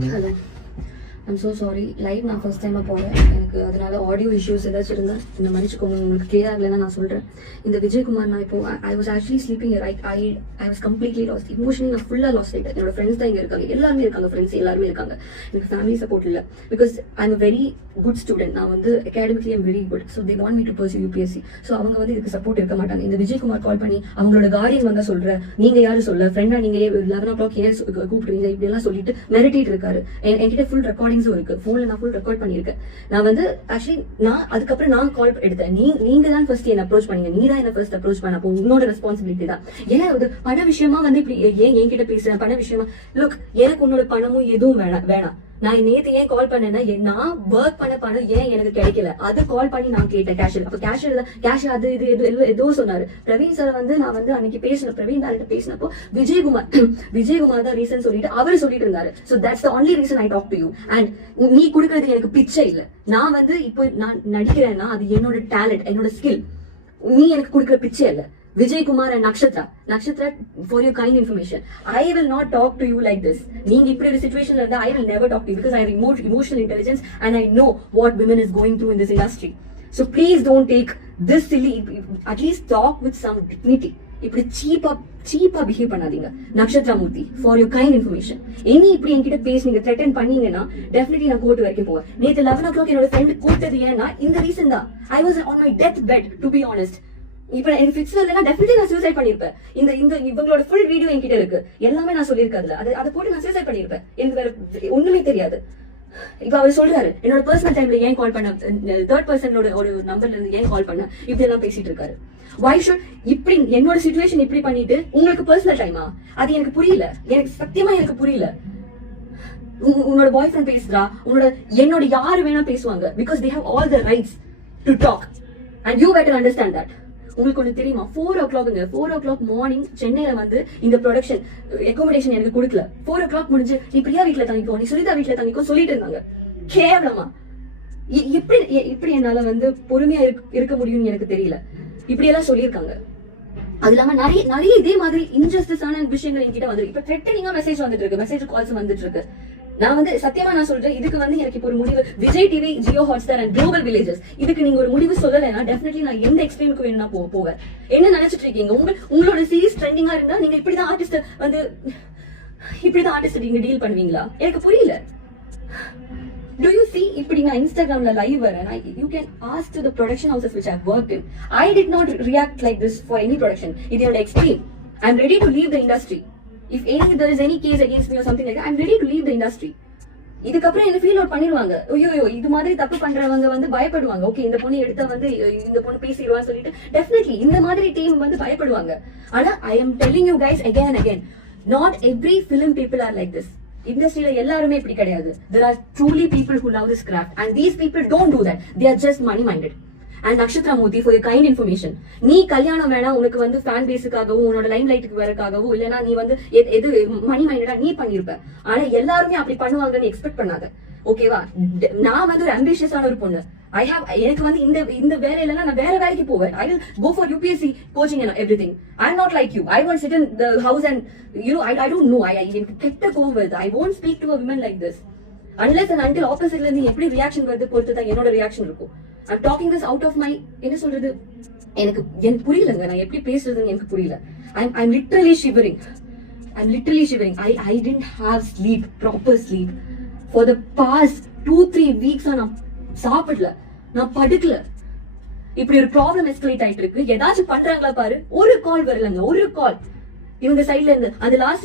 Hello, I'm so sorry. Live நான் first டைமாக போகிறேன். எனக்கு அதனால ஆடியோ இஷ்யூஸ் ஏதாச்சும் இருந்தால் இந்த மன்னிச்சுக்கோங்க. உங்களுக்கு கிளியராக இல்லைன்னா நான் சொல்கிறேன். இந்த விஜயகுமார் நான் இப்போ I was actually sleeping I was completely last. Emotionally நான் ஃபுல்லாக லாஸ்ட் ஆகிட்டேன். என்னோட ஃப்ரெண்ட்ஸ் தான் இங்கே இருக்காங்க, எல்லாருமே இருக்காங்க, ஃப்ரெண்ட்ஸ் எல்லாருமே இருக்காங்க. எனக்கு ஃபேமிலி சப்போர்ட் இல்லை. Because I am very good student. நான் வந்து academically I'm very good. So they want me to pursue UPSC. So அவங்க வந்து இதுக்கு சப்போர்ட் இருக்க மாட்டாங்க. இந்த விஜயகுமார் கால் பண்ணி அவங்களோட கார்டியன் வந்தால் சொல்கிறேன், நீங்கள் யாரும் சொல்ல ஃப்ரெண்டா, நீங்கள் 11 o'clock ஏன் கூப்பிடுறீங்க இப்படியெல்லாம் சொல்லிட்டு மிரட்டிட்டு இருக்காரு. என்கிட்ட ஃபுல் ரெக்கார்டிங்ஸும் இருக்கு. ஃபோனில் நான் ஃபுல் ரெக்கார்ட் பண்ணியிருக்கேன். நான் வந்து ஆக்சுவலி அதுக்கப்புறம் நான் கால் எடுத்தேன். நீங்க தான் ஃபர்ஸ்ட் என்ன அப்ரோச் பண்ணீங்க, நீ தான் என்ன ஃபர்ஸ்ட் அப்ரோச் பண்ண. அப்போ உன்னோட ரெஸ்பான்சிபிலிட்டி தான். ஏன் அது பண விஷயமா வந்து இப்படி ஏன் என்கிட்ட பேசுறேன்? பண விஷயமா லுக், எனக்கு உன்னோட பணமும் எதுவும் வேணாம். நான் நேத்து ஏன் கால் பண்ணேன்னா, நான் ஒர்க் பண்ண பணம் ஏன் எனக்கு கிடைக்கல, அது கால் பண்ணி நான் கேட்டேன் கேஷியர். அப்ப கேஷ் அது இது ஏதோ சொன்னாரு. பிரவீன் சார் வந்து நான் வந்து அன்னைக்கு பேசின பிரவீன் சார்கிட்ட பேசினப்போ விஜயகுமார் தான் ரீசன் சொல்லிட்டு அவரு சொல்லிட்டு இருந்தாரு. So that's the only reason I talk to you. And நீ கொடுக்கறது எனக்கு பிச்சை இல்ல. நான் வந்து இப்போ நான் நடிக்கிறேன்னா அது என்னோட டேலண்ட், என்னோட ஸ்கில். நீ எனக்கு கொடுக்குற பிச்சை இல்ல. Vijaykumar and Nakshatra, for your kind information, I will not talk to you like this. நீங்க இப்படி ஒரு situation இருந்தா I will never talk to you because I have emotional intelligence and I know what women is going through in this industry. So please don't take this silly. At least talk with some dignity. இப்படி சீப்பா behave பண்ணாதீங்க. நக்ஷத்ரா மூர்த்தி, for your kind information, இனி இப்படி என்கிட்ட பேசுனீங்க, threaten பண்ணீங்கன்னா definitely நான் court வரைக்கும் போவேன். நேத்து 11 o'clock என்னோட ஃப்ரெண்ட் கூப்பிட்டது ஏன்னா இந்த ரீசன் தான். I was on my death bed to be honest. இப்ப எனக்கு ஃபிக்ஸ் இல்லைன்னா டெஃபினெட்லி நான் சூசைட் பண்ணிருப்பேன். இந்த இவங்களோட ஃபுல் வீடியோ என்கிட்ட இருக்கு, எல்லாமே நான் சொல்லியிருக்கேன். அதை போட்டு நான் சூசைட் பண்ணிருப்பேன். எனக்கு வேற ஒண்ணுமே தெரியாது. இப்ப அவர் சொல்றாரு என்னோட பர்சனல் டைம்ல ஏன் கால் பண்ண, தேர்ட் பர்சனோட ஒரு நம்பர்ல இருந்து ஏன் கால் பண்ண, இப்படி எல்லாம் பேசிட்டு இருக்காரு. Why should இப்படி என்னோட சிச்சுவேஷன் இப்படி பண்ணிட்டு உங்களுக்கு பர்சனல் டைமா? அது எனக்கு புரியல. எனக்கு சத்தியமா எனக்கு புரியல. உன்னோட பாய் ஃப்ரெண்ட் பேசுறா, என்னோட யாரு வேணா பேசுவாங்க. Because they have all the rights to talk and you better understand that. உங்களுக்கு ஒண்ணு தெரியுமா, 4 o'clock மார்னிங் சென்னையில வந்து இந்த ப்ரொடக்ஷன் அகாமடேஷன் எனக்கு கொடுக்கல. 4 o'clock முடிஞ்சு நீ பிரியா வீட்டுல தங்கிக்கோ, நீ சுனிதா வீட்டுல தங்கிக்கோ சொல்லிட்டு இருந்தாங்க. கேவலமா இப்படி என்னால வந்து பொறுமையா இருக்க முடியும்னு எனக்கு தெரியல. இப்படி எல்லாம் சொல்லியிருக்காங்க. அது இல்லாம நிறைய இதே மாதிரி இன்ஜஸ்டிஸான விஷயங்கள் என்கிட்ட வந்து இப்ப த்ரெட்டனிங்கா மெசேஜ் வந்துட்டு இருக்கு, மெசேஜ் கால்ஸ் வந்துட்டு இருக்கு. நான் வந்து சத்தியமா நான் சொல்றேன், இதுக்கு வந்து எனக்கு இப்போ ஒரு முடிவு, Vijay TV, Jio Hotstar and global villages, இதுக்கு நீங்க ஒரு முடிவு சொல்லலைன்னா டெஃபினெட்லி நான் எந்த எக்ஸ்ட்ரீமுக்கு வேணும்னா போவேன். என்ன நினைச்சிட்டு இருக்கீங்க? உங்களோட சீரிஸ் ட்ரெண்டிங்கா இருந்தா நீங்க இப்படிதான் ஆர்டிஸ்ட் நீங்க டீல் பண்ணுவீங்களா? எனக்கு புரியல. Do you see, இப்படி நான் இன்ஸ்டாகிராம்ல லைவ் வரேன். You can ask to the production houses which I've worked in. I did not react like this for any production. இது என்னோட extreme. I'm ready to leave the industry. If there is any case against me or something like that, I'm ready to leave the industry. இதுக்கப்புறம் என்ன feel out பண்ணிடுவாங்க. ஐயோ இது மாதிரி தப்பு பண்றவங்க வந்து பயப்படுவாங்க. ஓகே, இந்த பொண்ணு எடுத்தா வந்து இந்த பொண்ணு பேசிடுவான்னு சொல்லிட்டு டெஃபினெட்லி இந்த மாதிரி டீம் வந்து பயப்படுவாங்க. ஆனா I am telling you guys again and again, not every film people are like this. இண்டஸ்ட்ரியில எல்லாருமே இப்படி கிடையாது. There are truly people who love this craft and these people don't do that. They are just money minded. And Nakshatra Murthy, for your kind information, நீ கல்யாணம் வேணா உனக்கு வந்து fan பேஸுக்காகவும் உன்னோட லைம் லைட்டுக்கு வரக்காகவும் இல்லைன்னா நீ வந்து எது மணி மைண்டடா நீ பண்ணிருப்ப. ஆனா எல்லாருமே அப்படி பண்ணுவாங்கன்னு எக்ஸ்பெக்ட் பண்ணாத. ஓகேவா? நான் வந்து ஒரு அம்பிஷியஸான ஒரு பொண்ணு. எனக்கு வந்து இந்த வேலையிலன்னா நான் வேற வேலைக்கு போவேன். I will go for UPSC coaching and everything. I'm not like you. I won't sit in the house and I don't know. எனக்கு கெட்ட கோவம் வருது. I won't speak to a woman like this unless and until oppositeல இருந்து எப்படி reaction வருது பொறுத்து தான் என்னோட ரியாக்ஷன் இருக்கும். I'm talking this out of my என்ன சொல்றது, எனக்கு புரியலங்க. நான் எப்படி பேசுறதுன்னு எனக்கு புரியல. I'm literally shivering. I didn't have sleep, proper sleep for the past 2-3 weeks. நான் சாப்பிடல, நான் படுக்கல. இப்படி ஒரு ப்ராப்ளம் எஸ்கலேட் ஆயிட்டு இருக்கு. ஏதாச்சும் பண்றாங்களா பாரு. ஒரு கால் வரலங்க, ஒரு கால் இவங்க சைட்ல இருந்து. அந்த லாஸ்ட்